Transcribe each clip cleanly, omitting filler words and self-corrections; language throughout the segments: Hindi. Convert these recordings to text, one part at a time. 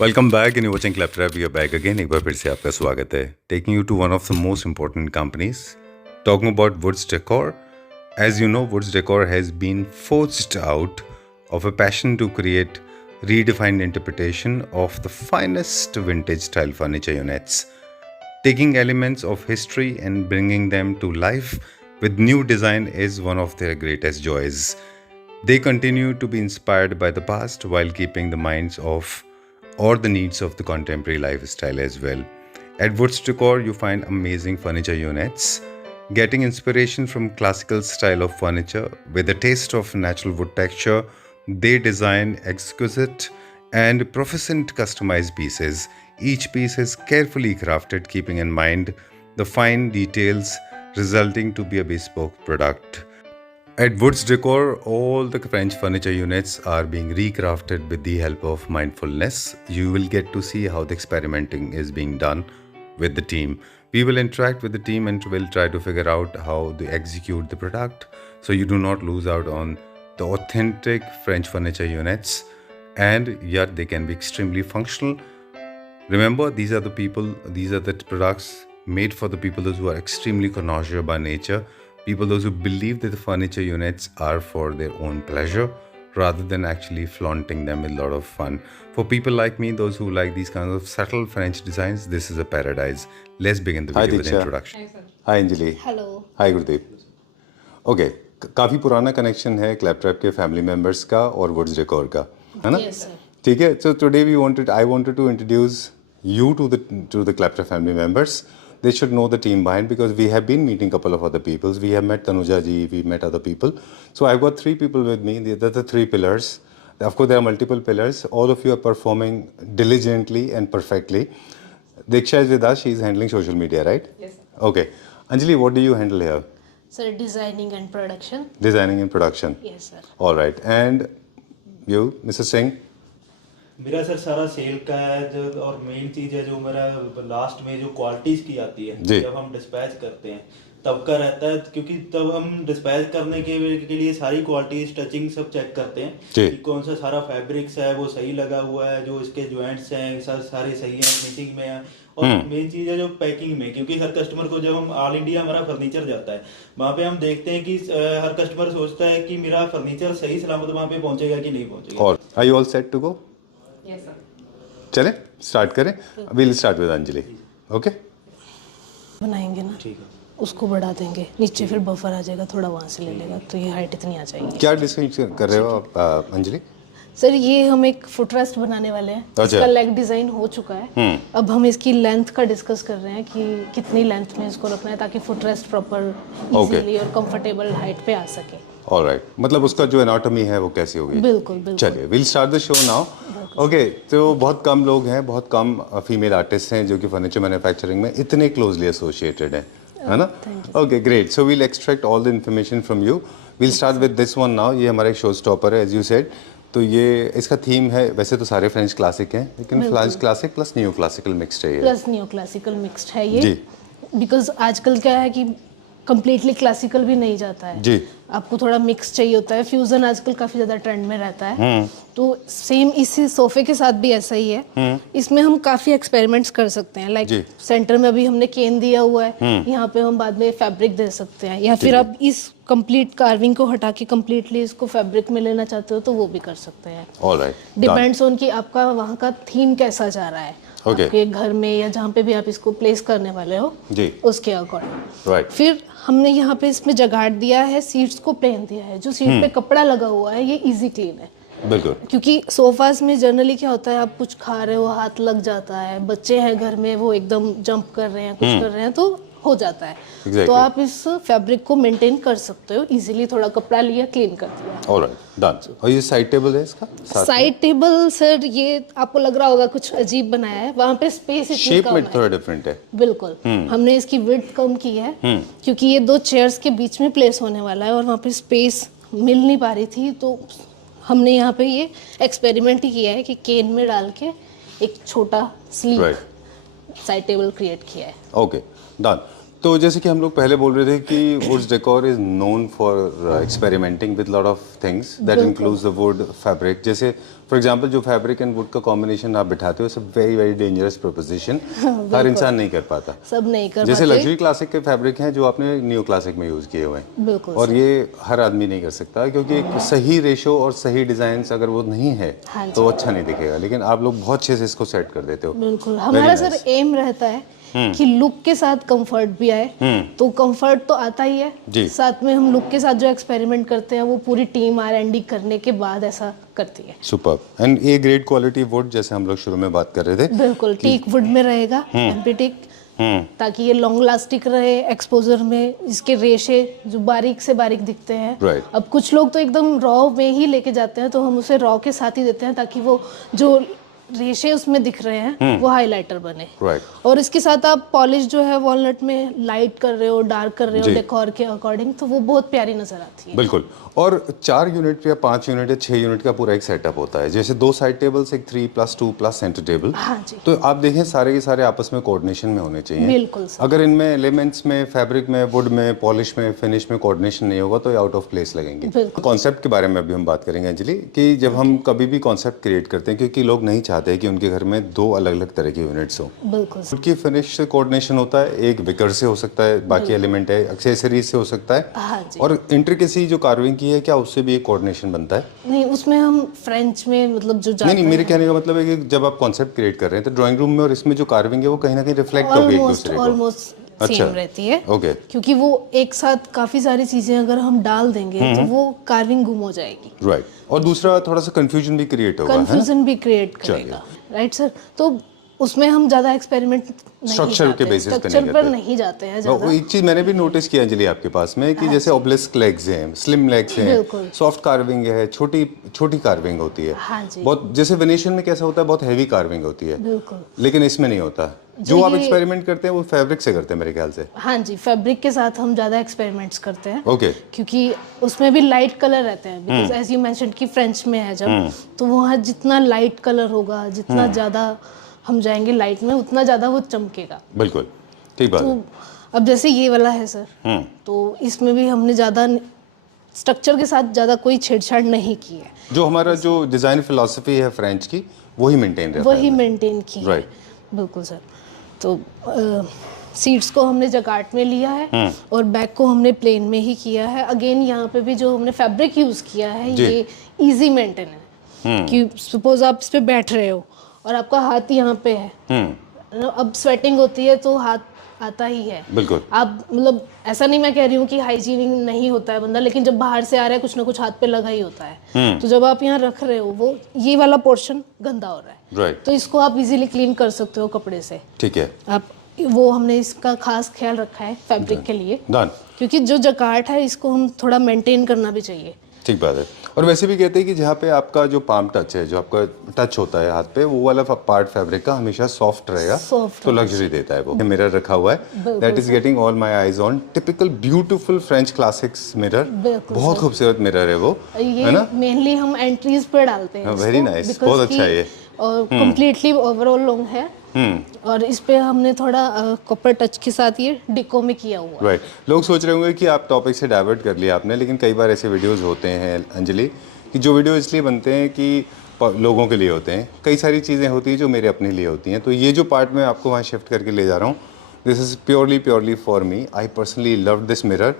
Welcome back in watching Claptrap we are back again एक बार फिर से आपका स्वागत है taking you to one of the most important companies talking about Woods Decor as you know woods decor has been forged out of a passion to create redefined interpretation of the finest vintage style furniture units taking elements of history and bringing them to life with new design is one of their greatest joys. They continue to be inspired by the past while keeping the minds of or the needs of the contemporary lifestyle as well. At Woods Decor, you find amazing furniture units, getting inspiration from classical style of furniture with a taste of natural wood texture. They design exquisite and proficient customized pieces. Each piece is carefully crafted, keeping in mind the fine details, resulting to be a bespoke product. At Woods Decor, all the French furniture units are being recrafted with the help of mindfulness. You will get to see how the experimenting is being done with the team. We will interact with the team and will try to figure out how they execute the product so you do not lose out on the authentic French furniture units, and yet they can be extremely functional. Remember, these are the products made for the people those who are extremely connoisseur by nature, people those who believe that the furniture units are for their own pleasure rather than actually flaunting them with a lot of fun. For people like me, those who like these kinds of subtle French designs, this is a paradise. Let's begin the Hi video with Diksha. introduction. Hi Anjali. Hello Hi Gurdeep. Okay काफ़ी पुराना कनेक्शन है क्लैपट्रैप के फैमिली मेम्बर्स का और वुड्स डेकोर का, है ना? यस सर ठीक है. So today I wanted to introduce you to the Claptrap family members. They should know the team behind because we have been meeting a couple of other people. We have met Tanuja ji, we met other people. So I've got three people with me. They're the three pillars. Of course, there are multiple pillars. All of you are performing diligently and perfectly. Diksha is with us. She's handling social media, right? Yes. Okay. Anjali, what do you handle here? Sir designing and production Designing and production. Yes sir All right. And you, Mr. Singh? मेरा सर सारा सेल का है जो, और मेन चीज़ है जो मेरा लास्ट में जो क्वालिटीज की आती है जी। जब हम डिस्पैच करते हैं तब का रहता है, क्योंकि तब हम डिस्पैच करने के लिए सारी क्वालिटीज टचिंग सब चेक करते हैं जी। कि कौन सा सारा फैब्रिक्स है वो सही लगा हुआ है, जो इसके जॉइंट्स हैं सारे सही हैं, फिनिशिंग में है। और मेन चीज़ है जो पैकिंग में, क्योंकि हर कस्टमर को जब हम ऑल इंडिया हमारा फर्नीचर जाता है वहाँ पे हम देखते हैं कि हर कस्टमर सोचता है कि मेरा फर्नीचर सही सलामत वहाँ पे पहुँचेगा कि नहीं पहुँचेगा। और are you all set to go? Yes sir चले स्टार्ट करें. We'll start with Anjali. Okay बनाएंगे ना ठीक है। उसको बढ़ा देंगे नीचे, फिर बफर आ जाएगा, थोड़ा वहाँ से ले लेगा तो ये हाइट इतनी आ जाएगी। क्या डिस्कस कर रहे हो आप अंजलि? सर ये हम एक फुटरेस्ट बनाने वाले हैं। अच्छा। इसका लेग डिजाइन हो चुका है। अब हम इसकी लेंथ का डिस्कस कर रहे हैं कि कितनी लेंथ में इसको रखना है ताकि फुटरेस्ट प्रॉपर इजीली और कंफर्टेबल हाइट पे आ सके। ऑलराइट. मतलब उसका जो एनाटॉमी है वो कैसी होगी? बिल्कुल बिल्कुल। चलिए will start the show now. Okay. तो बहुत कम लोग हैं, बहुत कम फीमेल आर्टिस्ट हैं जो कि फर्नीचर मैन्युफैक्चरिंग में इतने क्लोजली एसोसिएटेड हैं, है ना? Okay great. So we'll extract all the information from you. We'll start with this one now. ये हमारा एक शो स्टॉपर है एज यू सेड. तो ये इसका थीम है, वैसे तो सारे फ्रेंच क्लासिक हैं लेकिन French classic plus new classical mixed है ये. प्लस न्यू क्लासिकल मिक्स्ड है ये जी. बिकॉज आजकल क्या है कि कम्प्लीटली क्लासिकल भी नहीं जाता है जी. आपको थोड़ा मिक्स चाहिए होता है। फ्यूजन आजकल काफी ज्यादा ट्रेंड में रहता है। तो सेम इसी सोफे के साथ भी ऐसा ही है। इसमें हम काफी एक्सपेरिमेंट्स कर सकते हैं। लाइक सेंटर में अभी हमने केन दिया हुआ है, यहाँ पे हम बाद में फैब्रिक दे सकते हैं, या फिर आप इस कंप्लीट कार्विंग को हटा के कम्प्लीटली इसको फैब्रिक में लेना चाहते हो तो वो भी कर सकते हैं। ऑलराइट. डिपेंड्स ऑन कि आपका वहाँ का थीम कैसा जा रहा है। Okay. आपके घर में या जहाँ पे भी आप इसको प्लेस करने वाले हो जी. उसके अकॉर्डिंग। राइट. फिर हमने यहाँ पे इसमें जगाड़ दिया है, सीट्स को प्लेन दिया है। जो सीट पे कपड़ा लगा हुआ है ये इजी क्लीन है। बिल्कुल. क्योंकि सोफास में जनरली क्या होता है, आप कुछ खा रहे हो हाथ लग जाता है, बच्चे हैं घर में वो एकदम जंप कर रहे हैं, कुछ कर रहे हैं तो हो जाता है। Exactly. तो आप इस फैब्रिक को मेंटेन कर सकते हो इजीली। थोड़ा कपड़ा लिया, क्लीन कर दिया। ऑलराइट. डन. और ये साइड टेबल है इसका साइड टेबल सर ये आपको लग रहा होगा कुछ अजीब बनाया है, वहाँ पे स्पेस इतनी शेप कम में है। थोड़ा डिफरेंट है. बिल्कुल। हमने इसकी विड्थ कम की है क्योंकि ये दो चेयर्स के बीच में प्लेस होने वाला है और वहाँ पे स्पेस मिल नहीं पा रही थी, तो हमने यहाँ पे ये एक्सपेरिमेंट ही किया है कि केन में डाल के एक छोटा स्लीक साइड टेबल क्रिएट किया है। ओके. डन. तो जैसे कि हम लोग पहले बोल रहे थे कि Woods Decor is known for experimenting with lot of things that includes the wood fabric. जैसे फॉर एग्जांपल जो फैब्रिक एंड वुड का कॉम्बिनेशन आप बिठाते हो, it's a very very dangerous proposition. हर इंसान नहीं कर पाता, सब नहीं कर जैसे पाते। लग्जरी क्लासिक के फैब्रिक हैं जो आपने न्यू क्लासिक में यूज़ किए हुए हैं, बिल्कुल और ये हर आदमी नहीं कर सकता, क्योंकि एक सही रेशो और सही डिजाइन अगर वो नहीं है हाँ जी। तो अच्छा नहीं दिखेगा। लेकिन आप लोग बहुत अच्छे से इसको सेट कर देते हो। बिल्कुल, हमारा सर एम रहता है कि लुक के साथ कंफर्ट भी आए। तो कंफर्ट तो आता ही जी। है, साथ में हम लुक के साथ जो एक्सपेरिमेंट करते हैं वो पूरी टीम R&D करने के बाद ऐसा करती है। Super. And A grade quality would, जैसे हम लोग शुरू में बात कर रहे थे, बिल्कुल टीक वुड में रहेगा, एमपी टीक, ताकि ये लॉन्ग लास्टिक रहे। एक्सपोजर में इसके रेशे जो बारीक से बारीक दिखते हैं। Right. अब कुछ लोग तो एकदम रॉ में ही लेके जाते हैं, तो हम उसे रॉ के साथ ही देते हैं ताकि वो जो रेशे उसमें दिख रहे हैं वो हाइलाइटर बने। Right. और इसके साथ आप पॉलिश जो है वॉलनट में लाइट कर रहे हो, डार्क कर रहे हो जी। डेकोर के अकॉर्डिंग, तो वो बहुत प्यारी नजर आती है। बिल्कुल। और 4 यूनिट या 5 यूनिट या 6 यूनिट का पूरा एक सेटअप होता है। जैसे 2 साइड टेबल्स, एक 3+2+ सेंटर टेबल। हाँ जी। तो आप देखें सारे के सारे आपस में कोऑर्डिनेशन में होने चाहिए। बिल्कुल सर। अगर इनमें एलिमेंट्स में, फैब्रिक में, वुड में, पॉलिश में, फिनिश में कोऑर्डिनेशन नहीं होगा तो ये आउट ऑफ प्लेस लगेंगे। बिल्कुल। कॉन्सेप्ट के बारे में अभी हम बात करेंगे अंजलि, कि जब हम कभी भी कॉन्सेप्ट क्रिएट करते हैं, क्योंकि लोग नहीं चाहते कि उनके घर में 2 अलग अलग तरह के यूनिट्स हो। बिल्कुल सर। उनकी फिनिश से कोऑर्डिनेशन होता है, एक विकर से हो सकता है, बाकी एलिमेंट है, एक्सेसरीज से हो सकता है, हाँ जी। और इंट्रिकेसी जो कार्विंग की है, क्या उससे भी एक कोऑर्डिनेशन बनता है? नहीं, उसमें हम फ्रेंच में मतलब जो जाते नहीं, मेरे कहने का मतलब है कि जब आप कॉन्सेप्ट क्रिएट कर रहे हैं तो ड्राइंग रूम में और इसमें जो कार्विंग है वो कहीं ना कहीं रिफ्लेक्ट होगी एक दूसरे को। ऑलमोस्ट अच्छा। सेम रहती है। ओके। क्योंकि वो एक साथ काफी सारी चीजें अगर हम डाल देंगे तो वो कार्विंग गुम हो जाएगी, राइट। और दूसरा थोड़ा सा कंफ्यूजन भी क्रिएट होगा, है ना? कंफ्यूजन भी क्रिएट करेगा। Right sir. तो उसमें हम ज्यादा एक्सपेरिमेंट स्ट्रक्चर के बेसिस पे नहीं स्ट्रक्चर पर करते। नहीं जाते हैं वो ज्यादा। एक चीज मैंने भी नोटिस किया अंजलि आपके पास में, कि जैसे ऑब्लिस्क लेग्स हैं, स्लिम लेग्स हैं, बिल्कुल। सॉफ्ट कार्विंग है, छोटी छोटी कार्विंग होती है। हाँ जी। बहुत, जैसे वेनेशियन में कैसा होता है, बहुत हैवी कार्विंग होती है, बिल्कुल। लेकिन इसमें नहीं होता। जो आप ये- एक्सपेरिमेंट करते हैं वो फैब्रिक से करते हैं मेरे ख्याल से। हाँ जी, फैब्रिक के साथ हम ज्यादा एक्सपेरिमेंट्स करते हैं। ओके। क्योंकि उसमें भी लाइट कलर रहते हैं, बिकॉज एज यू मेंशन्ड कि फ्रेंच में है जब, तो वहाँ जितना लाइट कलर होगा, जितना ज्यादा हम जाएंगे लाइट में, उतना ज्यादा वो चमकेगा। बिल्कुल ठीक बात है। तो अब जैसे ये वाला है सर, तो इसमें भी हमने ज्यादा स्ट्रक्चर के साथ ज्यादा कोई छेड़छाड़ नहीं की है, जो हमारा जो डिजाइन फिलॉसफी है फ्रेंच की, वही मेंटेन रहता वही है। मेंटेन की है। Right. बिल्कुल सर। तो सीट्स को हमने जकार्ट में लिया है और बैक को हमने प्लेन में ही किया है। अगेन यहाँ पे भी जो हमने फैब्रिक यूज किया है जी। ये इजी मेंटेन है। कि सपोज आप इस पे बैठ रहे हो और आपका हाथ यहाँ पे है, अब स्वेटिंग होती है तो हाथ आता ही है। बिल्कुल। आप मतलब ऐसा नहीं मैं कह रही हूँ कि हाइजीनिक नहीं होता है बंदा, लेकिन जब बाहर से आ रहा है कुछ ना कुछ हाथ पे लगा ही होता है। तो जब आप यहाँ रख रहे हो, वो ये वाला पोर्शन गंदा हो रहा है, राइट। तो इसको आप इजीली क्लीन कर सकते हो कपड़े से। ठीक है, आप वो हमने इसका खास ख्याल रखा है फैब्रिक के लिए, डन। क्योंकि जो जकार्ट है इसको हम थोड़ा मेंटेन करना भी चाहिए। ठीक बात है। और वैसे भी कहते हैं कि जहाँ पे आपका जो पाम टच है, जो आपका टच होता है हाथ पे, वो वाला पार्ट फैब्रिक का हमेशा सॉफ्ट रहेगा, Soft तो लग्जरी देता है वो। मिरर रखा हुआ है, that is getting all my eyes on typical beautiful French classics mirror. बिल्कुल बहुत खूबसूरत मिरर है वो, ये है ना? मेनली हम एंट्रीज पे डालते हैं। very इसको, nice, because बहुत अच्छा है कि- ये। और कम्प्लीटली ओवरऑल लॉन्ग है, और इस पे हमने थोड़ा कॉपर टच के साथ ये डिको में किया हुआ है। राइट। लोग सोच रहे होंगे कि आप टॉपिक से डाइवर्ट कर लिया आपने, लेकिन कई बार ऐसे वीडियोस होते हैं अंजलि, कि जो वीडियो इसलिए बनते हैं कि लोगों के लिए होते हैं। कई सारी चीज़ें होती हैं जो मेरे अपने लिए होती हैं। तो ये जो पार्ट मैं आपको वहाँ शिफ्ट करके ले जा रहा हूँ, this is purely for me. I personally love this mirror.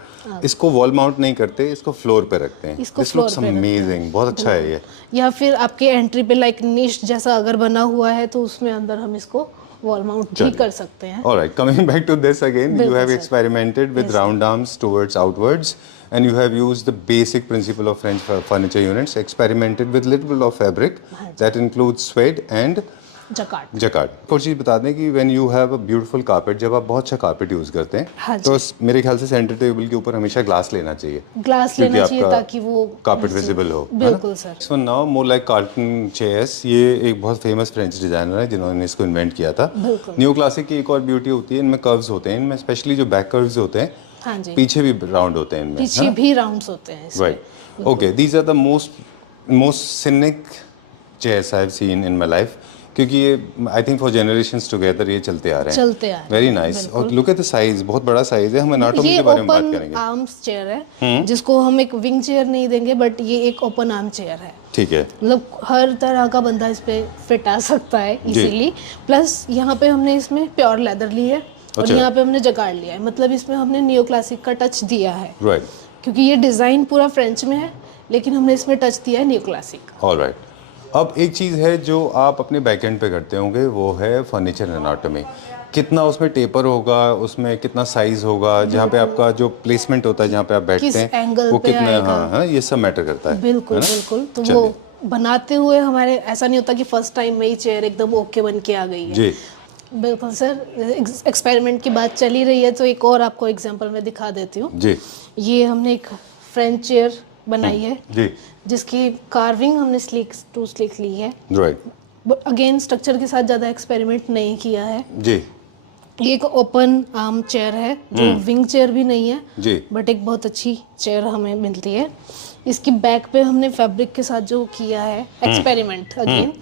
इसको वॉल माउंट नहीं करते, इसको फ्लोर पे रखते हैं। इसको दिस floor लुक्स पे रखते हैं। अमेजिंग, बहुत अच्छा है ये। या फिर आपके एंट्री पे लाइक निश जैसा अगर बना हुआ है तो उसमें अंदर हम इसको वॉल माउंट भी कर सकते हैं। Alright, coming back to this again, you बिल्कुल have sir. experimented with Yes, round arms towards outwards, and you have used the basic principle of French furniture units, experimented with little bit of fabric that includes suede and jacquard. Jacquard. कुछ चीज़ बता दें कि when you have a beautiful carpet, जब आप बहुत अच्छा कारपेट यूज़ करते हैं, हाँ तो मेरे ख्याल से सेंटर टेबल के ऊपर हमेशा ग्लास लेना चाहिए, ग्लास क्योंकि लेना चाहिए आपका ताकि वो कारपेट विजिबल हो। बिल्कुल sir. So now more like carton chairs, ये एक बहुत फेमस फ्रेंच डिजाइनर है जिन्होंने इसको इन्वेंट किया था। बिल्कुल। न्यू क्लासिक की एक और ब्यूटी होती है, इनमें कर्व्स होते हैं, इनमें स्पेशली जो बैक कर्व्स होते हैं, हाँ जी, पीछे भी राउंड होते हैं इनमें, पीछे भी राउंड्स होते हैं इसमें। Right. Okay, these are the most scenic chairs I have seen in my life. क्योंकि ये I think for generations together ये चलते आ रहे हैं। चलते आ रहे हैं, वेरी नाइस। और लुक एट द साइज, बहुत बड़ा साइज है। हम एनाटॉमी ये के बारे में बात ओपन करेंगे। आर्म्स चेयर है, जिसको हम एक विंग चेयर नहीं देंगे, बट ये एक ओपन आर्म चेयर है। ठीक है। मतलब हर तरह का बंदा इस पे फिट आ सकता है इजीली। प्लस यहाँ पे हमने इसमें प्योर लेदर ली है और अच्छा। यहाँ पे हमने जगाड़ लिया है, मतलब इसमें हमने नियो क्लासिक का टच दिया है। राइट। क्योंकि ये डिज़ाइन पूरा फ्रेंच में है, लेकिन हमने इसमें टच दिया है नियो क्लासिक। ऑलराइट। अब एक चीज़ है जो आप अपने बैकएंड पे करते होंगे, वो है फर्नीचर एनाटॉमी। कितना उसमें टेपर होगा, उसमें कितना साइज होगा, जहाँ पे आपका जो प्लेसमेंट होता है, जहाँ पे आप बैठते किस हैं, एंगल वो पे कितना, आएगा। हाँ, ये सब मैटर करता है। बिल्कुल है ना? बिल्कुल। तो चलिए। वो बनाते हुए हमारे ऐसा नहीं होता कि फर्स्ट टाइम में ही चेयर एकदम ओके बन के आ गई है। जी। बिल्कुल सर। एक्सपेरिमेंट की बात चली रही है तो एक और आपको एग्जांपल मैं दिखा देती हूँ। जी। ये हमने एक फ्रेंच चेयर बनाई है, जी। जिसकी कार्विंग हमने स्लीक टू स्लीक ली है। राइट। अगेन स्ट्रक्चर के साथ ज़्यादा एक्सपेरिमेंट नहीं किया है। जी। ये एक ओपन आर्म चेयर है, जो विंग चेयर भी नहीं है, जी। बट एक बहुत अच्छी चेयर हमें मिलती है। इसकी बैक पे हमने फैब्रिक के साथ जो किया है एक्सपेरिमेंट, अगेन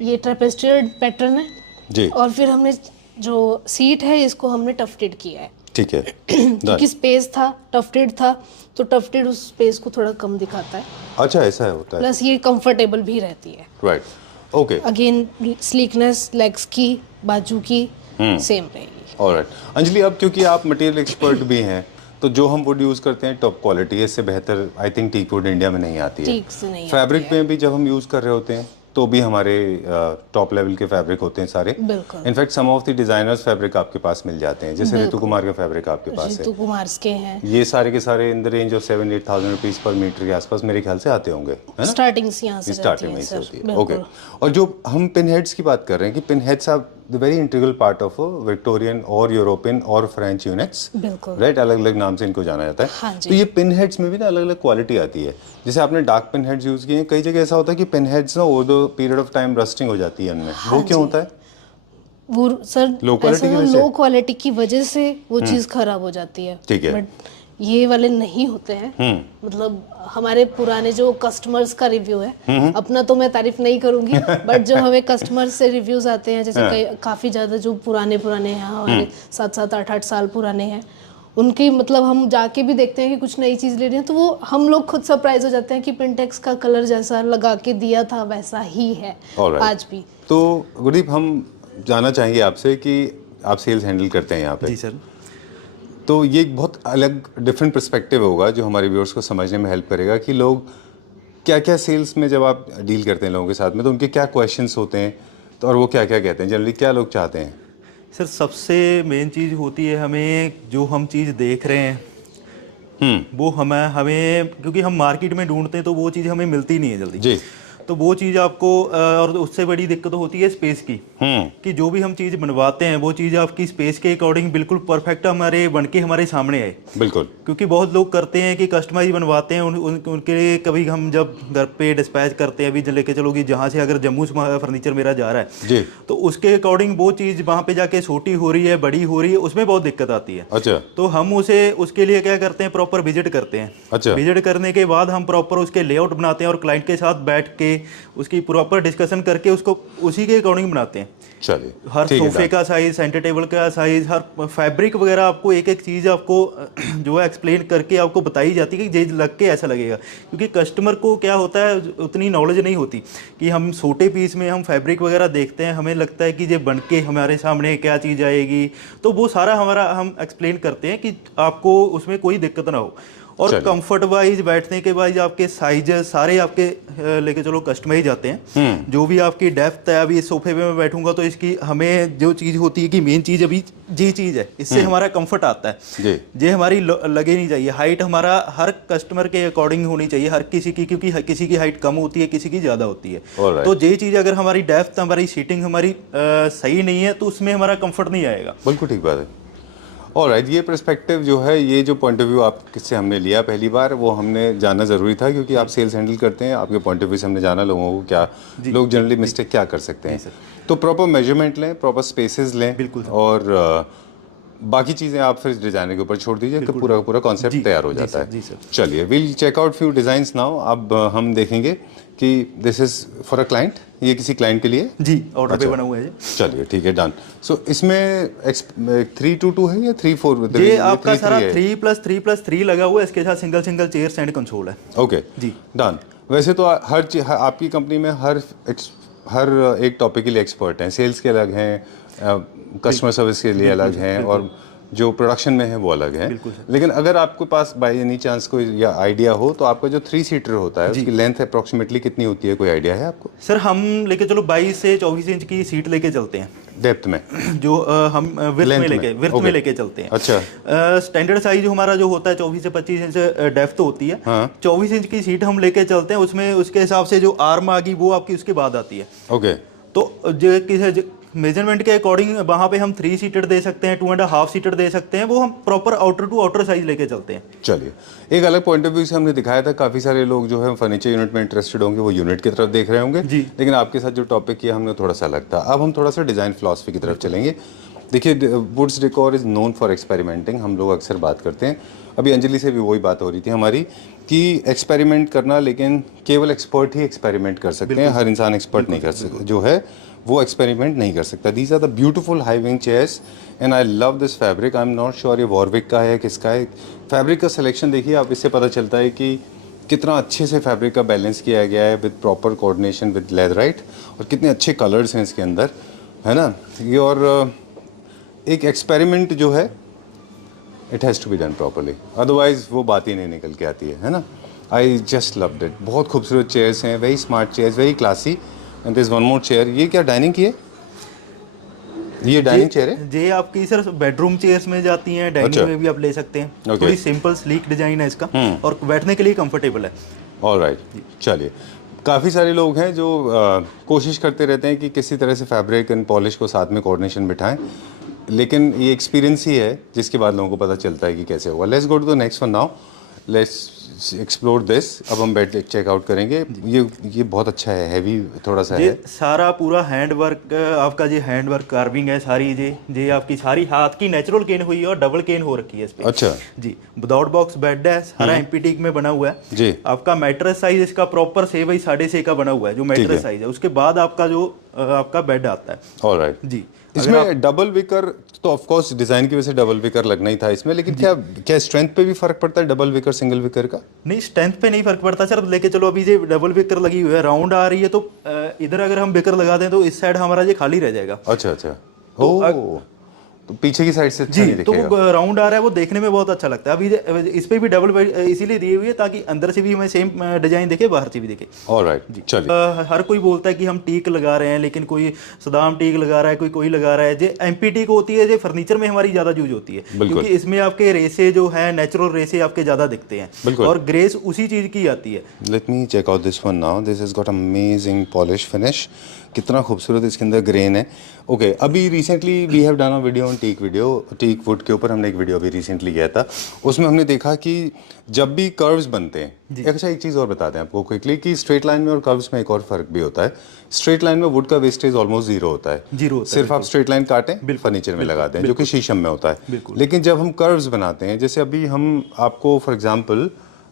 ये ट्रेपेस्ट्रियल पैटर्न है। जी। और फिर हमने जो सीट है इसको हमने टफ्टेड किया है, ठीक है। क्योंकि स्पेस था, टफ्टेड था, तो टफ्टेड उस स्पेस को थोड़ा कम दिखाता है। अच्छा, ऐसा होता है। प्लस ये कंफर्टेबल भी रहती है। Right. Okay. Again sleekness legs की, बाजू की सेम रहेगी। ऑलराइट। अंजलि, अब क्योंकि आप मटेरियल एक्सपर्ट भी हैं, तो जो हम वुड यूज़ करते हैं टॉप क्वालिटी है, इससे बेहतर I think teak wood India में नहीं आती है। ठीक से नहीं फैब्रिक आती है। में भी जब हम यूज़ कर रहे होते हैं तो भी हमारे टॉप लेवल के फैब्रिक होते हैं सारे। बिल्कुल। In fact some of the designers fabric आपके पास मिल जाते हैं, जैसे ऋतु कुमार का फैब्रिक आपके पास है। ऋतु कुमार के हैं, ये सारे के सारे in the range of 7-8,000 rupees पर मीटर के आसपास मेरे ख्याल से आते होंगे, है ना? स्टार्टिंग से यहाँ से स्टार्टिंग में रहती से है होती सर। है। ओके। और जो हम पिन हेड्स की बात कर रहे हैं कि pin heads are the very integral part of Victorian और यूरोपियन और फ्रेंच यूनिट्स, बिल्कुल। राइट? अलग अलग नाम से इनको जाना जाता है। हाँ जी। तो ये पिन हेड्स में भी ना अलग अलग क्वालिटी आती है। जैसे आपने डार्क पिन हेड्स यूज़ किए हैं, कई जगह ऐसा होता है कि पिन हेड्स ना over the period of time rusting हो जाती है उनमें। वो क्यों होता है? वो सर Low quality की वजह से? लो क्वालिटी की वजह से वो चीज़ खराब हो जाती है। ठीक है। बट ये वाले नहीं होते हैं। मतलब हमारे पुराने जो कस्टमर्स का रिव्यू है, अपना तो मैं तारीफ नहीं करूंगी, बट जो हमें कस्टमर्स से रिव्यूज आते हैं, जैसे काफ़ी ज़्यादा जो पुराने हैं, हमारे 7-7, 8-8 साल पुराने हैं, उनकी मतलब हम जाके भी देखते हैं कि कुछ नई चीज़ ले रही है, तो वो हम लोग खुद सरप्राइज हो जाते हैं कि पिंटेक्स का कलर जैसा लगा के दिया था वैसा ही है आज भी। तो गुरदीप, हम जानना चाहेंगे आपसे कि आप सेल्स हैंडल करते हैं यहाँ पे। जी सर। तो ये एक बहुत अलग डिफरेंट पर्सपेक्टिव होगा जो हमारे व्यूअर्स को समझने में हेल्प करेगा कि लोग क्या क्या सेल्स में जब आप डील करते हैं लोगों के साथ में, तो उनके क्या क्वेश्चंस होते हैं, तो और वो क्या क्या कहते हैं, जनरली क्या लोग चाहते हैं। सर सबसे मेन चीज़ होती है, हमें जो हम चीज़ देख रहे हैं वो हमें क्योंकि हम मार्केट में ढूंढते हैं तो वो चीज़ हमें मिलती नहीं है जल्दी जी। तो वो चीज़ आपको और उससे बड़ी दिक्कत होती है स्पेस की, कि जो भी हम चीज़ बनवाते हैं वो चीज़ आपकी स्पेस के अकॉर्डिंग बिल्कुल परफेक्ट हमारे बन के हमारे सामने आए। बिल्कुल। क्योंकि बहुत लोग करते हैं कि कस्टमाइज बनवाते हैं उनके लिए। कभी हम जब घर पे डिस्पैच करते हैं, अभी लेके चलो कि जहाँ से अगर जम्मू से फर्नीचर मेरा जा रहा है जी, तो उसके अकॉर्डिंग वो चीज़ वहाँ पे जाके छोटी हो रही है, बड़ी हो रही है, उसमें बहुत दिक्कत आती है। अच्छा। तो हम उसके लिए क्या करते हैं, प्रॉपर विजिट करते हैं। अच्छा। विजिट करने के बाद हम प्रॉपर उसके लेआउट बनाते हैं और क्लाइंट के साथ बैठ के उसकी प्रॉपर डिस्कशन करके उसको उसी के अकॉर्डिंग बनाते हैं। चलिए, हर ठीक है, सोफे का साइज, सेंटर टेबल का साइज, हर फैब्रिक वगैरह आपको एक एक चीज़ आपको जो है एक्सप्लेन करके आपको बताई जाती है कि ये लग के ऐसा लगेगा। क्योंकि कस्टमर को क्या होता है, उतनी नॉलेज नहीं होती कि हम छोटे पीस में हम फैब्रिक वगैरह देखते हैं, हमें लगता है कि ये बन के हमारे सामने क्या चीज़ आएगी, तो वो सारा हम एक्सप्लेन करते हैं कि आपको उसमें कोई दिक्कत ना हो। और कंफर्ट वाइज बैठने के बाद आपके साइजेस सारे आपके लेके चलो कस्टमाइज आते हैं। जो भी आपकी डेप्थ है, अभी इस सोफे पे मैं बैठूंगा तो इसकी हमें जो चीज़ होती है कि मेन चीज़ अभी ये चीज़ है, इससे हमारा कंफर्ट आता है। ये हमारी लगे नहीं चाहिए, हाइट हमारा हर कस्टमर के अकॉर्डिंग होनी चाहिए हर किसी की, क्योंकि किसी की हाइट कम होती है, किसी की ज़्यादा होती है। तो ये चीज़ अगर हमारी डेप्थ, हमारी सीटिंग हमारी सही नहीं है तो उसमें हमारा कंफर्ट नहीं आएगा। बिल्कुल ठीक बात है। ऑलराइट, ये पर्सपेक्टिव जो है, ये जो पॉइंट ऑफ व्यू आप किससे हमने लिया पहली बार, वो हमने जानना ज़रूरी था, क्योंकि आप सेल्स हैंडल करते हैं, आपके पॉइंट ऑफ व्यू से हमने जाना लोगों को क्या लोग जनरली मिस्टेक क्या कर सकते हैं। तो प्रॉपर मेजरमेंट लें, प्रॉपर स्पेसेस लें, बिल्कुल। और बाकी चीज़ें आप फिर डिज़ाइनर के ऊपर छोड़ दीजिए तो पूरा का पूरा कॉन्सेप्ट तैयार हो जाता है। जी सर। चलिए we'll check out few designs now. अब हम देखेंगे कि this is for a client, ये किसी क्लाइंट के लिए जी ऑर्डर पे बना हुआ है जी। चलिए ठीक है, डन। सो इसमें 322 है या 34? ये आपका सारा 3+3+3 लगा हुआ है, इसके साथ single single chairs and console है। ओके जी डन। वैसे तो आपकी कंपनी में हर एक टॉपिक के लिए एक्सपर्ट हैं। सेल्स के अलग हैं, कस्टमर सर्विस के लिए अलग हैं, और जो प्रोडक्शन में है वो अलग है। लेकिन अगर आपके पास बाय एनी चांस कोई या आइडिया हो तो आपका जो 3 सीटर होता है उसकी लेंथ अप्रोक्सीमेटली कितनी होती है, कोई आइडिया है आपको? सर हम लेके चलो 22 से 24 इंच की सीट लेके चलते हैं डेप्थ में, जो हम विड्थ में Okay. लेके चलते हैं। अच्छा। स्टैंडर्ड साइज हमारा जो होता है 24 से 25 इंच डेप्थ होती है। हाँ। 24 इंच की सीट हम लेके चलते हैं, उसमें उसके हिसाब से जो आर्म आ गई वो आपकी उसके बाद आती है। ओके तो मेजरमेंट के अकॉर्डिंग वहाँ पे हम 3 सीटर दे सकते हैं, 2.5 सीटर दे सकते हैं, वो हम proper outer to outer size लेके चलते हैं। चलिए, एक अलग पॉइंट ऑफ व्यू से हमने दिखाया था। काफ़ी सारे लोग जो है फर्नीचर यूनिट में इंटरेस्टेड होंगे, वो यूनिट की तरफ देख रहे होंगे जी। लेकिन आपके साथ जो टॉपिक किया हमने थोड़ा सा अलग था। अब हम थोड़ा सा डिज़ाइन फिलॉसफी की तरफ चलेंगे। देखिए, Woods Decor is known for experimenting. हम लोग अक्सर बात करते हैं, अभी अंजलि से भी वही बात हो रही थी हमारी, कि एक्सपेरिमेंट करना, लेकिन केवल एक्सपर्ट ही एक्सपेरिमेंट कर सकते हैं। हर इंसान एक्सपर्ट नहीं कर सकता, जो है वो एक्सपेरिमेंट नहीं कर सकता। These are the beautiful high wing chairs and I love this fabric. I am not sure ये वॉरविक का है किसका है। फैब्रिक का सिलेक्शन देखिए आप, इससे पता चलता है कि कितना अच्छे से फैब्रिक का बैलेंस किया गया है with proper coordination with leatherette, और कितने अच्छे कलर्स हैं इसके अंदर, है ना ये। और एक एक्सपेरिमेंट जो है it has to be done properly, otherwise वो बात ही नहीं निकल के आती है ना। I just loved it. बहुत खूबसूरत चेयर्स हैं, very smart chairs, very classy. And this one more chair, ये क्या डाइनिंग की है? ये डाइनिंग चेयर है? ये आपकी सर बेडरूम चेयर्स में जाती हैं, डाइनिंग अच्छा। में भी आप ले सकते हैं। Okay. थोड़ी सिंपल स्लीक डिजाइन है इसका, और बैठने के लिए कंफर्टेबल है। ऑलराइट, चलिए। काफ़ी सारे लोग हैं जो कोशिश करते रहते हैं कि किसी तरह से फैब्रिक एंड पॉलिश को साथ में कोऑर्डिनेशन बिठाएं, लेकिन ये एक्सपीरियंस ही है जिसके बाद लोगों को पता चलता है कि कैसे होगा। Let's go to the next one now, let's explore this. अब हम बेड चेकआउट करेंगे। ये बहुत अच्छा है, हैवी थोड़ा सा ये है। सारा पूरा हैंड वर्क आपका, ये हैंड वर्क कार्विंग है सारी। ये आपकी सारी हाथ की नेचुरल केन हुई है और डबल केन हो रखी है इस पे। अच्छा जी, विदाउट बॉक्स बेड है, सारा एम्पीटीक में बना हुआ है जी। आपका मैट्रेस साइज इसका प्रॉपर 6x6.5 का बना हुआ है, जो मैट्रेस साइज है। उसके बाद आपका जो आपका बेड आता है। ऑलराइट जी, इसमें डबल विकर तो ऑफ कोर्स डिजाइन की वजह से डबल विकर लगना ही था इसमें, लेकिन क्या स्ट्रेंथ पे भी फर्क पड़ता है डबल विकर सिंगल विकर का? नहीं, स्ट्रेंथ पे नहीं फर्क पड़ता सर। लेके चलो, अभी ये डबल विकर लगी हुई है, राउंड आ रही है, तो इधर अगर हम विकर लगा दें तो इस साइड हमारा ये खाली रह जाएगा। अच्छा अच्छा, ओह, तो पीछे की साइड से अच्छा नहीं तो दिखेगा। वो राउंड आ रहा है, वो देखने में बहुत अच्छा लगता है। अभी इस पे भी डबल इसीलिए दी हुई है ताकि अंदर से भी हमें सेम डिजाइन दिखे, बाहर से भी दिखे। ऑलराइट, चलिए। हर कोई बोलता है कि हम टीक लगा रहे हैं, लेकिन कोई सदाम टीक लगा रहा है, कोई लगा रहा है। जो एमपी टीक होती है, जो फर्नीचर में हमारी ज्यादा यूज होती है, क्योंकि इसमें आपके रेसे जो है नेचुरल रेसे आपके ज्यादा दिखते हैं, और ग्रेस उसी चीज की आती है। Let me check out this one now. This has got amazing polish finish. कितना खूबसूरत इसके अंदर ग्रेन है। ओके, अभी recently we have done a video on teak wood के ऊपर हमने एक वीडियो अभी रिसेंटली किया था। उसमें हमने देखा कि जब भी कर्व्स बनते हैं, अच्छा एक चीज़ और बताते हैं आपको क्विकली कि स्ट्रेट लाइन में और कर्व्स में एक और फर्क भी होता है। स्ट्रेट लाइन में वुड का वेस्टेज ऑलमोस्ट जीरो होता है, सिर्फ आप स्ट्रेट लाइन काटें फर्नीचर में लगा दें, जो कि शीशम में होता है। लेकिन जब हम कर्व्स बनाते हैं, जैसे अभी हम आपको फॉर एग्जाम्पल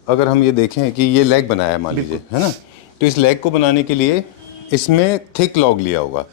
अगर हम ये देखें कि ये लेग बनाया है मान लीजिए, है ना, तो इस लेग को बनाने के लिए इसमें थिक लॉग लिया होगा,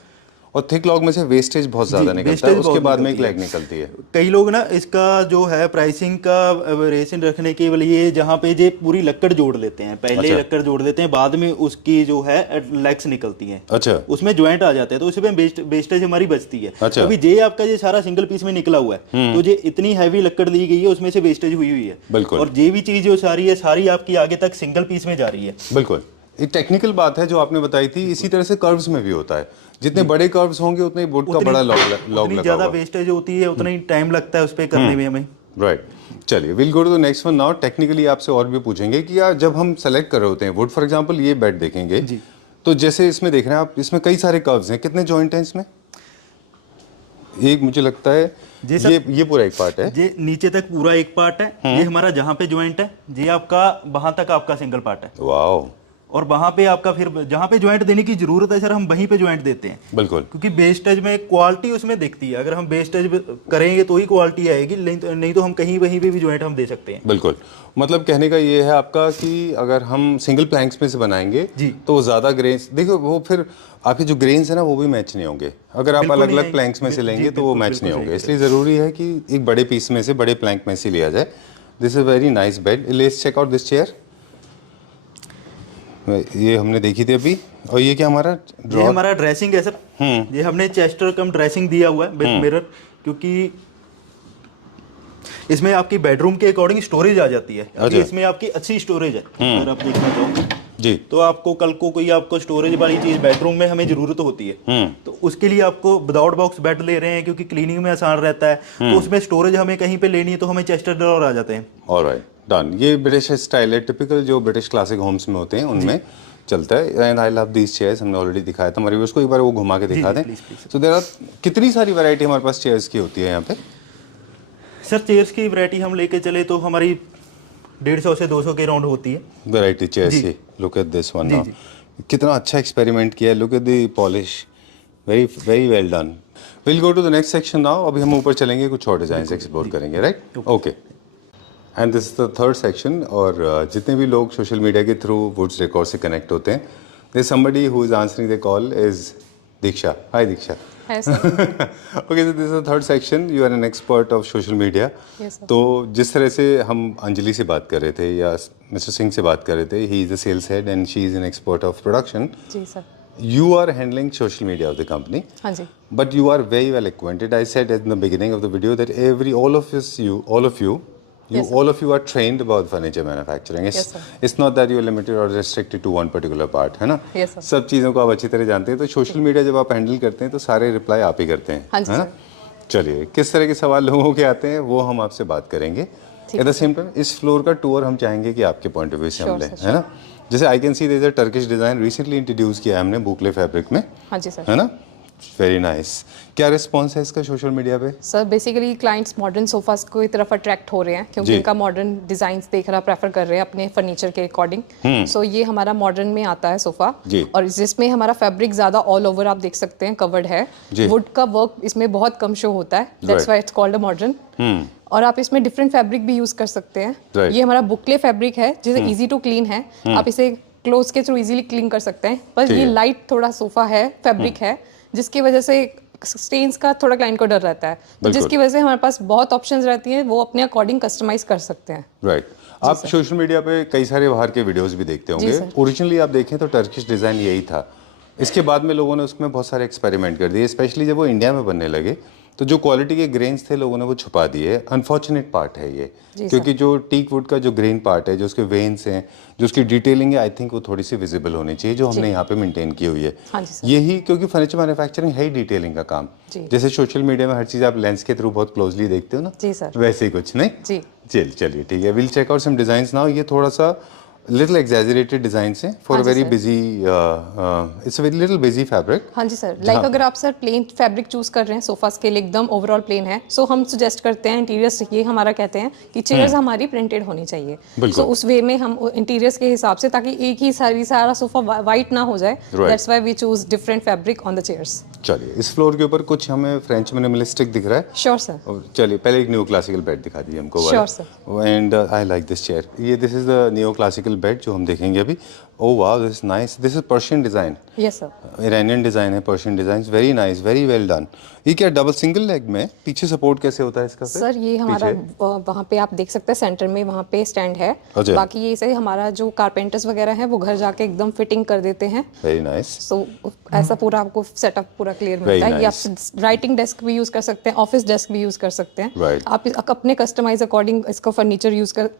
और थिक लॉग में से वेस्टेज बहुत ज़्यादा निकलता है, उसके बाद में एक लेग निकलती है। कई लोग ना इसका जो है प्राइसिंग का रेशन रखने के लिए जहाँ पे जे पूरी लक्कड़ जोड़ लेते हैं, पहले लक्कड़ जोड़ देते हैं, बाद में उसकी जो है लेग्स निकलती हैं, अच्छा, उसमें ज्वाइंट आ जाते हैं, तो उसमें वेस्टेज हमारी बचती है। अच्छा। अभी जे आपका ये सारा सिंगल पीस में निकला हुआ है, तो ये इतनी हैवी लक्कड़ दी गई है, उसमें से वेस्टेज हुई है, बिल्कुल। और ये भी चीज जो सारी है, सारी आपकी आगे तक सिंगल पीस में जा रही है। बिल्कुल, एक टेक्निकल बात है जो आपने बताई थी। इसी तरह से कर्व्स में भी होता है, जितने बड़े कर्व्स होंगे उतने वुड का बड़ा लॉग लगा ज्यादा होगा। वेस्टेज होती है, उतना ही टाइम लगता है उस पे करने में हमें। राइट, चलिए we'll go to the next one now. Technically आपसे और भी पूछेंगे कि यार जब हम सेलेक्ट कर रहे होते हैं वुड, फॉर एग्जांपल ये बेड देखेंगे जी, तो जैसे इसमें देख रहे हैं आप, इसमें कई सारे कर्व्स हैं, कितने जॉइंट हैं इसमें? एक मुझे लगता है ये पूरा एक पार्ट है, ये नीचे तक पूरा एक पार्ट है, ये हमारा जहाँ पे ज्वाइंट है, ये आपका वहां तक आपका सिंगल पार्ट है। वाओ, और वहाँ पे आपका फिर जहाँ पे ज्वाइंट देने की जरूरत है सर हम वहीं पे ज्वाइंट देते हैं, बिल्कुल। क्योंकि बेस टच में क्वालिटी उसमें दिखती है। अगर हम बेस टच करेंगे तो ही क्वालिटी आएगी, नहीं तो हम कहीं वहीं पे भी ज्वाइंट हम दे सकते हैं। बिल्कुल, मतलब कहने का ये है आपका कि अगर हम सिंगल प्लैंक्स में से बनाएंगे जी, तो ज़्यादा ग्रेन्स, देखो वो फिर आपके जो ग्रेन्स है ना वो भी मैच नहीं होंगे। अगर आप अलग अलग प्लैंक्स में से लेंगे तो वो मैच नहीं होंगे, इसलिए ज़रूरी है कि एक बड़े पीस में से, बड़े प्लैंक में से लिया जाए। This is very nice bed. Let's check out this chair. ये हमने देखी थी अभी। और ये क्या हमारा ये हमारा ड्रेसिंग है सर। ये हमने चेस्टर कम ड्रेसिंग दिया हुआ है विद मिरर, क्योंकि इसमें आपकी बेडरूम के अकॉर्डिंग स्टोरेज आ जाती है। अभी इसमें आपकी अच्छी स्टोरेज है, अगर आप देखना चाहो जी, तो आपको कल को कोई आपको स्टोरेज वाली चीज बेडरूम में हमें जरूरत होती है, तो उसके लिए आपको विदाउट बॉक्स बेड ले रहे हैं क्योंकि क्लीनिंग में आसान रहता है, तो उसमें स्टोरेज हमें कहीं पे लेनी है तो हमें चेस्टर ड्रॉअर आ जाते हैं। Alright, done. ये ब्रिटिश स्टाइल है, टिपिकल जो ब्रिटिश क्लासिक होम्स में होते हैं उनमें चलता है। And I love these chairs, हमने ऑलरेडी दिखाया था हमारे उसको, एक बार वो घुमा के दिखा दें। सो देयर आर कितनी सारी वैरायटी हमारे पास चेयर्स की होती है यहाँ पे? सर चेयर्स की वैरायटी हम लेके चले तो हमारी 150 से 200 के राउंड होती है वैरायटी चेयर्स की। Look at this one now, कितना अच्छा एक्सपेरिमेंट किया है। Look at the polish, very very well done. We'll go to the next section now. अभी हम ऊपर चलेंगे, कुछ और डिजाइन एक्सप्लोर करेंगे, right? Okay. And this is the third section. और जितने भी लोग सोशल मीडिया के थ्रू वुड्स डेकोर से कनेक्ट होते हैं, there somebody who is answering the call is Diksha. Hi Diksha. Hi, sir. Okay, so this is the third section. You are an expert of social media. Yes, sir. तो जिस तरह से हम अंजलि से बात कर रहे थे या मिस्टर सिंह से बात कर रहे थे, he is the sales head and she is an expert of production. जी sir. You are handling social media of the company. हाँ जी। But you are very well acquainted. I said at the beginning of the video that all of you, Yes, sir. all of you are trained about furniture manufacturing. Yes, sir. It's not that you are limited or restricted to one particular part, है ना? Yes, sir. सब चीज़ों को आप अच्छी तरह जानते हैं। तो सोशल मीडिया जब आप हैंडल करते हैं तो सारे रिप्लाई आप ही करते हैं, हाँ जी, है ना? चलिए, किस तरह के सवाल लोगों के आते हैं वो हम आपसे बात करेंगे। एट द सेम टाइम इस फ्लोर का टूर हम चाहेंगे कि आपके पॉइंट ऑफ व्यू से हम लें, है ना? जैसे I can see there is a Turkish design recently introduce किया है हमने बुकले फैब्रिक में, हाँ जी सर। है ना? Very nice. क्या रिस्पॉन्स है इसका सोशल मीडिया पे? Sir basically clients modern sofas की तरफ अट्रैक्ट हो रहे हैं क्योंकि जी। इनका मॉडर्न डिजाइन्स देखना प्रेफर कर रहे हैं अपने फर्नीचर के अकॉर्डिंग। सो ये हमारा मॉडर्न में आता है सोफा, जी। और जिसमें हमारा फैब्रिक ज्यादा ऑल ओवर आप देख सकते हैं कवर्ड है। जी। वुड का वर्क इसमें बहुत कम शो होता है, that's why it's called a modern. और आप इसमें डिफरेंट फैब्रिक भी यूज कर सकते हैं। Right. ये हमारा बुकले फैब्रिक है जिसे इजी टू क्लीन है, आप इसे क्लोथ के थ्रू इजीली क्लीन कर सकते हैं। पर ठीक ये है। लाइट थोड़ा सोफा है, फैब्रिक है, जिसकी वजह से स्टेन्स का थोड़ा क्लाइंट को डर रहता है, तो बिल्कुल। जिसकी वजह से हमारे पास बहुत ऑप्शंस रहती हैं, वो अपने अकॉर्डिंग कस्टमाइज कर सकते हैं। राइट। आप सोशल मीडिया पे कई सारे बाहर के वीडियोस भी देखते होंगे। सर। ओरिजिनली आप देखें तो टर्किश डिज़ाइन यही था। इसके बाद में लोगों ने उसमें बहुत सारे एक्सपेरिमेंट कर दिए, स्पेशली जब वो इंडिया में बनने लगे तो जो क्वालिटी के ग्रेन्स थे लोगों ने वो छुपा दिए। अनफॉर्चुनेट पार्ट है ये, क्योंकि जो टीक वुड का जो ग्रेन पार्ट है, जो उसके वेन्स हैं, जो उसकी डिटेलिंग है, आई थिंक वो थोड़ी सी विजिबल होनी चाहिए, जो हमने यहाँ पे मेंटेन की हुई है। हाँ जी सर। यही, क्योंकि फर्नीचर मैन्युफैक्चरिंग है ही डिटेलिंग का काम। जी। जैसे सोशल मीडिया में हर चीज़ आप लेंस के थ्रू बहुत क्लोजली देखते हो ना, जी सर। वैसे ही कुछ नहीं। जी। चलिए ठीक है। We'll check out some designs now. ये थोड़ा सा लिटिल एग्जैजरेटेड डिजाइंस हैं for very busy, it's a very little busy fabric. हाँ जी सर। लाइक अगर आप सर प्लेन फैब्रिक चूज कर रहे हैं सोफास के लिए, एकदम ओवरऑल प्लेन है, सो हम सजेस्ट करते हैं इंटीरियर्स, ये हमारा कहते हैं कि चेयर्स हमारी प्रिंटेड होनी चाहिए। बिल्कुल। सो उस वे में हम इंटीरियर्स के हिसाब से, ताकि एक ही सारा सोफा वाइट ना हो जाए, that's why we choose different fabric on the chairs. चलिए, इस फ्लोर के ऊपर कुछ हमें फ्रेंच मिनिमलिस्टिक दिख रहा है। Sure sir. और चलिए पहले एक न्यू क्लासिकल बेड दिखा दीजिए हमको। Sure, sir. And I like this chair. ये this is the new classical bed जो हम देखेंगे अभी। Oh wow, this is nice. This is Persian design, yes sir. Iranian design है, Persian design, very nice, very well done. ये क्या डबल सिंगल लेग में पीछे सपोर्ट कैसे होता है इसका? सर ये हमारा वहाँ पे आप देख सकते हैं सेंटर में वहाँ पे स्टैंड है। अच्छा। बाकी ये से हमारा जो कारपेंटर्स वगैरह हैं वो घर जाके एकदम फिटिंग कर देते हैं। Very nice. सो ऐसा पूरा आपको सेटअप पूरा क्लियर Very मिलता है। ये nice. आप राइटिंग डेस्क भी यूज कर सकते हैं, ऑफिस डेस्क भी यूज कर सकते हैं। Right. आप अपने कस्टमाइज अकॉर्डिंग इसको फर्नीचर यूज कर।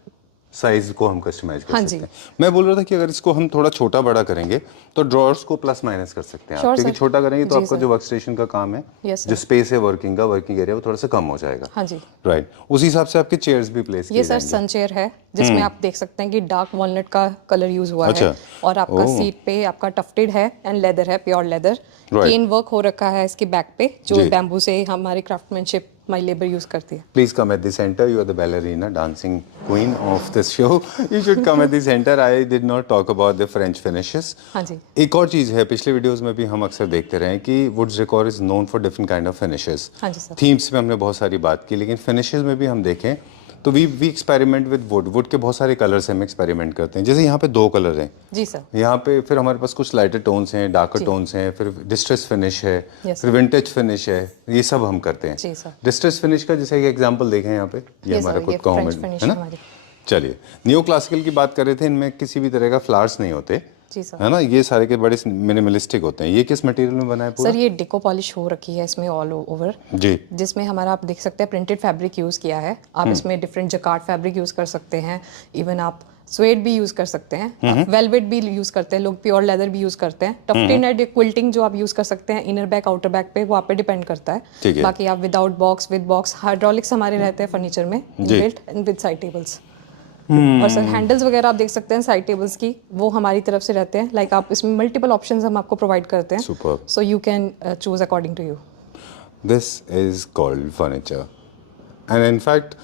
साइज को हम कस्टमाइज कर हाँ सकते जी। हैं। मैं बोल रहा था कि अगर इसको हम थोड़ा छोटा बड़ा करेंगे तो ड्रॉर्स को प्लस माइनस कर सकते हैं आप, Sure, क्योंकि sir. छोटा करेंगे तो जी, आपका sir. जो वर्क स्टेशन का काम है, Yes, sir. जो स्पेस है वर्किंग का, वर्किंग एरिया, वो थोड़ा सा कम हो जाएगा। हाँ जी। राइट। उस हिसाब से आपके चेयर्स भी प्लेस किए ये सर जाएंगे। सन चेयर है जिसमें आप देख सकते हैं कि डार्क वॉलनट का कलर यूज हुआ अच्छा। है, और आपका ओह। सीट पे आपका टफ्टेड है एंड लेदर है, प्योर लेदर। Right. केन वर्क हो रखा है इसके बैक पे, जो जी। बैम्बू से हमारी क्राफ्टमैनशिप माई लेबर यूज़ करती है। Please come at the center. You are the ballerina, dancing queen of this show. You should come at the center. I did not talk about the French finishes. हाँ जी। एक और चीज़ है, पिछले वीडियोस में भी हम अक्सर देखते रहे हैं कि Woods Decor is known for different kind of finishes. हाँ जी सर। थीम्स में हमने बहुत सारी बात की, लेकिन फिनिशेस में भी हम देखें तो वी एक्सपेरिमेंट विद वुड के बहुत सारे कलर्स हम एक्सपेरिमेंट करते हैं। जैसे यहाँ पे 2 कलर हैं जी सर। यहाँ पे, फिर हमारे पास कुछ लाइटर टोन्स हैं, डार्कर टोन्स हैं, फिर डिस्ट्रेस फिनिश है, Yes, फिर विंटेज फिनिश है, ये सब हम करते हैं। जी सर। डिस्ट्रेस फिनिश का जैसे एक एग्जांपल देखें यहाँ पे, ये Yes, हमारा sir, खुद ये का French होम finish है ना। हमारी। चलिए, नियो क्लासिकल की बात कर रहे थे, इनमें किसी भी तरह का फ्लावर्स नहीं होते, जी सर। है ना। ये सारे के बड़े मिनिमलिस्टिक होते हैं। ये किस मटेरियल में बना है पूरा? सर ये डेको पॉलिश हो रखी है इसमें ऑल ओवर, जी, जिसमें हमारा आप देख सकते हैं प्रिंटेड फैब्रिक यूज़ किया है। आप इसमें डिफरेंट जकार्ड फैब्रिक यूज़ कर सकते हैं, इवन आप स्वेड भी यूज़ कर सकते हैं, वेलवेट भी यूज़ करते हैं लोग, प्योर लेदर भी यूज़ करते हैं, टफ्टी नेट क्विल्टिंग जो आप यूज़ कर सकते हैं इनर बैक आउटर बैक पे, वो आप पे डिपेंड करता ठीक है। है। बाकी आप without box, with box, hydraulics हमारे रहते हैं फर्नीचर में inbuilt and with side tables. और सर हैंडल्स वगैरह आप देख सकते हैं साइड टेबल्स की, वो हमारी तरफ से रहते हैं। लाइक आप इसमें मल्टीपल ऑप्शंस हम आपको प्रोवाइड करते हैं, Superb. So you can choose according to you. this is called furniture. And in fact,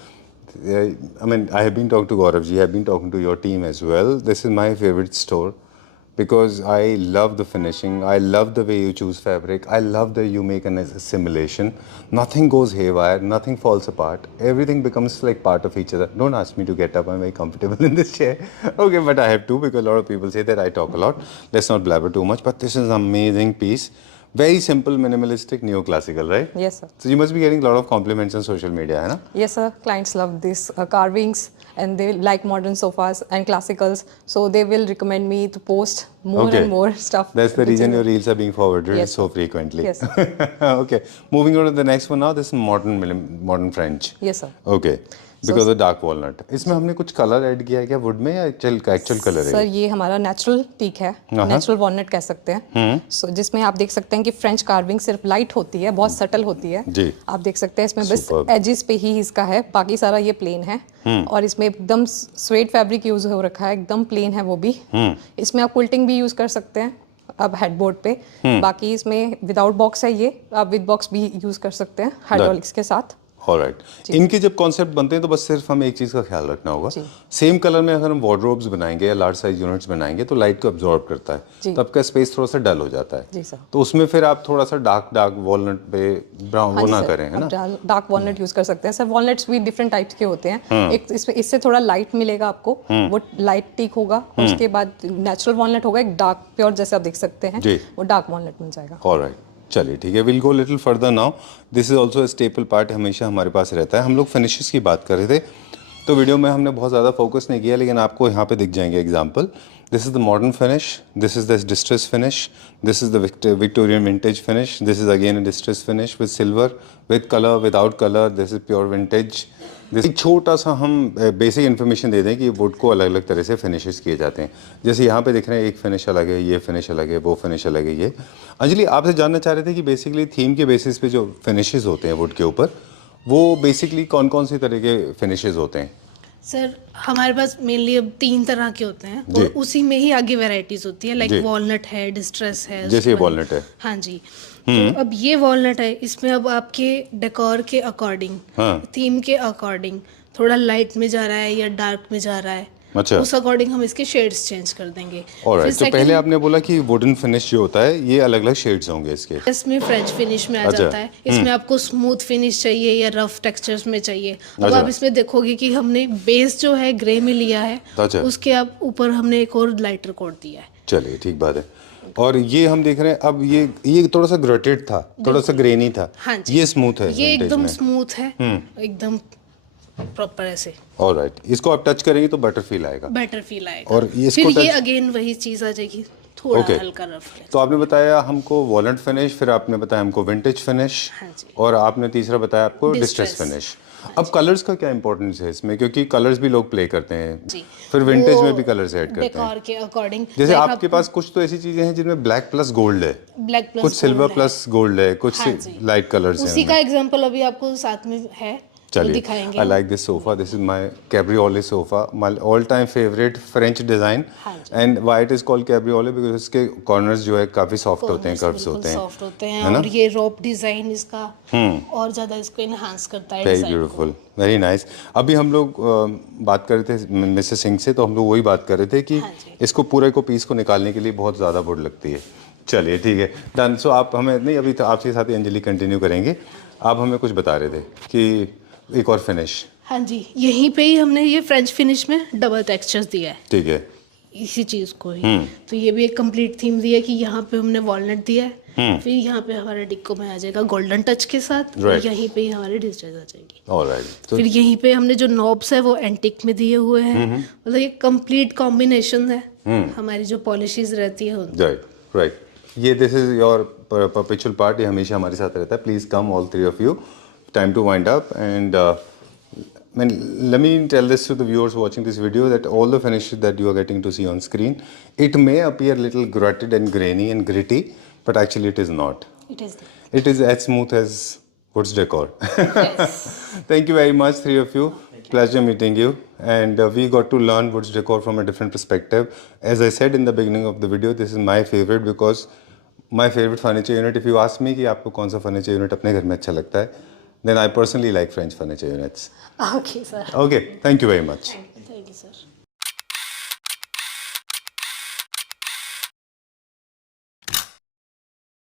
I mean, I have been talking to Gaurav ji, I have been talking to your team as well. This is my favorite store because I love the finishing. I love the way you choose fabric. I love that you make an assimilation. Nothing goes haywire, nothing falls apart. Everything becomes like part of each other. Don't ask me to get up, I'm very comfortable in this chair. Okay, but I have to because a lot of people say that I talk a lot. Let's not blabber too much, but this is an amazing piece. Very simple, minimalistic, neoclassical, right? Yes sir। So you must be getting a lot of compliments on social media, है ना? Yes sir, clients love this carvings and they like modern sofas and classicals, so they will recommend me to post more Okay. and more stuff. That's the which reason is- your reels are being forwarded Yes, so sir. frequently. Yes, Okay, moving on to the next one now. This is modern French. Yes sir। Okay, because of dark walnut. इसमें हमने कुछ कलर ऐड किया है क्या वुड में, या एक्चुअल कलर सर है? ये हमारा नेचुरल टीक है, नेचुरल वॉलनट कह सकते हैं। सो जिसमें आप देख सकते हैं कि फ्रेंच कार्विंग सिर्फ लाइट होती है, बहुत सटल होती है जी। आप देख सकते हैं इसमें बस Superb. एजेस पे ही इसका है, बाकी सारा ये प्लेन है। और इसमें एकदम स्वेट फैब्रिक यूज हो रखा है, एकदम प्लेन है वो भी। इसमें आप क्विल्टिंग भी यूज कर सकते हैं अब हेडबोर्ड पे। बाकी इसमें विदाउट बॉक्स है, ये आप विद बॉक्स भी यूज कर सकते हैं हाइड्रोलिक्स के साथ। ऑलराइट, इनके जब कॉन्सेप्ट बनते हैं तो बस सिर्फ हमें एक चीज़ का ख्याल रखना होगा, सेम कलर में अगर हम वार्डरोब्स बनाएंगे या लार्ज साइज यूनिट्स बनाएंगे तो लाइट को अब्जॉर्ब करता है, तो आपका स्पेस थोड़ा सा डल हो जाता है। जी सर। तो उसमें फिर आप थोड़ा सा डार्क वॉलनट पे ब्राउन वो ना करें, है ना? डार्क वॉलनट यूज कर सकते हैं सर। वॉलनट्स भी डिफरेंट टाइप्स के होते हैं, एक इसमें इससे थोड़ा लाइट मिलेगा आपको, वो लाइट टीक होगा। उसके बाद नेचुरल वॉलनट होगा, एक डार्क प्योर जैसे आप देख सकते हैं, वो डार्क वॉलनट मिल जाएगा। ऑलराइट, चलिए ठीक है, will go little further now. This is also staple part, हमेशा हमारे पास रहता है। हम लोग फिनिशेस की बात कर रहे थे तो वीडियो में हमने बहुत ज़्यादा फोकस नहीं किया, लेकिन आपको यहाँ पे दिख जाएंगे example. This is the modern finish, this is the distress finish, this is the Victorian vintage finish, this is again a distress finish with silver, with colour, without colour, this is pure vintage. एक छोटा सा हम बेसिक इन्फॉर्मेशन दे दें कि वुड को अलग अलग तरह से फिनिशेस किए जाते हैं। जैसे यहाँ पे दिख रहे हैं, एक फिनिश अलग है, ये फिनिश अलग है, वो फिनिश अलग है। ये अंजलि आपसे जानना चाह रहे थे कि बेसिकली थीम के बेसिस पे जो फिनिशेस होते हैं वुड के ऊपर, वो बेसिकली कौन कौन सी तरह के फिनिशेस होते हैं? सर हमारे पास मेनली अब 3 तरह के होते हैं जी। और उसी में ही आगे वैरायटीज होती है, जी। लाइक वॉलनट है, डिस्ट्रेस है, जैसे ये उसके बाद- वॉलनट है। हाँ जी। तो अब ये वॉलनट है, इसमें अब आपके डेकोर के अकॉर्डिंग, हाँ। थीम के अकॉर्डिंग थोड़ा लाइट में जा रहा है या डार्क में जा रहा है, अच्छा। उस अकॉर्डिंग हम इसके शेड्स चेंज कर देंगे। ऑलराइट, फिर तो पहले second- आपने बोला कि वुडन फिनिश जो होता है ये अलग अलग शेड्स होंगे इसके। इसमें फ्रेंच फिनिश में आ अच्छा। जाता है, इसमें आपको स्मूथ फिनिश चाहिए या रफ टेक्सचर्स में चाहिए। अब अच्छा। आप इसमें देखोगे कि हमने बेस जो है ग्रे में लिया है, अच्छा। उसके आप ऊपर हमने एक और लाइटर कोट दिया है। चलिए ठीक बात है। और ये हम देख रहे हैं अब ये थोड़ा सा ग्रेटेड था, थोड़ा सा ग्रेनी था। हाँ जी। ये स्मूथ है, ये vintage एकदम में। स्मूथ है, एकदम प्रॉपर ऐसे ऑलराइट, इसको आप टच करेंगे तो बटर फील आएगा। बेटर फील आएगा। और ये इसको फिर ये touch- अगेन वही चीज आ जाएगी, थोड़ा Okay. हल्का रफ। तो आपने बताया हमको वॉलनट फिनिश, फिर आपने बताया हमको विंटेज फिनिश, हाँ जी। और आपने तीसरा बताया आपको डिस्ट्रेस Distress। फिनिश। अब कलर्स का क्या इंपॉर्टेंस है इसमें, क्योंकि कलर्स भी लोग प्ले करते हैं जी। फिर विंटेज वो में भी कलर्स ऐड करते हैं। डेकोर के अकॉर्डिंग, जैसे आपके पास कुछ तो ऐसी चीजें हैं जिनमें ब्लैक प्लस गोल्ड है, ब्लैक प्लस कुछ सिल्वर प्लस गोल्ड है, कुछ हाँ जी। लाइट कलर्स उसी हैं। का एग्जांपल अभी आपको साथ में है। चलिए, दिखाएंगे I like this sofa. This is my cabriole sofa, my all time favourite French design. हाँ जी। And why it is called cabriole because इसके कॉर्नर्स जो है काफी सॉफ्ट होते हैं, कर्व्स होते हैं. सॉफ्ट होते हैं है ना? और ये रोप डिजाइन इसका और ज्यादा इसको इनहांस करता है वेरी डिजाइन को। Beautiful, very nice. अभी हम लोग बात कर रहे थे मिसेस सिंह से, तो हम लोग वही बात कर रहे थे कि हाँ जी। इसको पूरे को पीस को निकालने के लिए बहुत ज़्यादा वुड लगती है. चलिए ठीक है, डन. सो आप हमें नहीं, अभी तो आपके साथ ही अंजलि कंटिन्यू करेंगे. आप हमें कुछ बता रहे थे कि एक और फिनिश. हाँ जी, यहीं पे ही हमने ये फ्रेंच फिनिश में डबल टेक्सचर्स दिया है ठीक है. इसी चीज को ही। तो ये भी एक कंप्लीट थीम दिया है कि यहाँ पे हमने वॉलनट दिया है, फिर यहाँ पे हमारे डिक्को में आ जाएगा गोल्डन टच के साथ, और Right. यहीं पे ही हमारी डिस्चार्ज आ जाएगी। ऑलराइट. तो फिर यहीं पे हमने जो नॉब्स है वो एंटिक में दिए हुए हैं, मतलब ये कंप्लीट कॉम्बिनेशन है हमारी जो पॉलिशीज रहती है उनकी। Right, right. ये this is your perpetual part, ये हमेशा हमारे साथ रहता है. Please come all three of you. Time to wind up. And let me tell this to the viewers watching this video that all the finishes that you are getting to see on screen, it may appear little grutted and grainy and gritty, but actually it is not. It is It is as smooth as Woods Decor. yes. Thank you very much, three of you. Pleasure meeting you. And we got to learn Woods Decor from a different perspective. As I said in the beginning of the video, this is my favorite because my favorite furniture unit. If you ask me कि आपको कौन सा furniture unit अपने घर में अच्छा लगता है, then I personally like French furniture units. Okay, sir. Okay, thank you very much. Thank you, sir.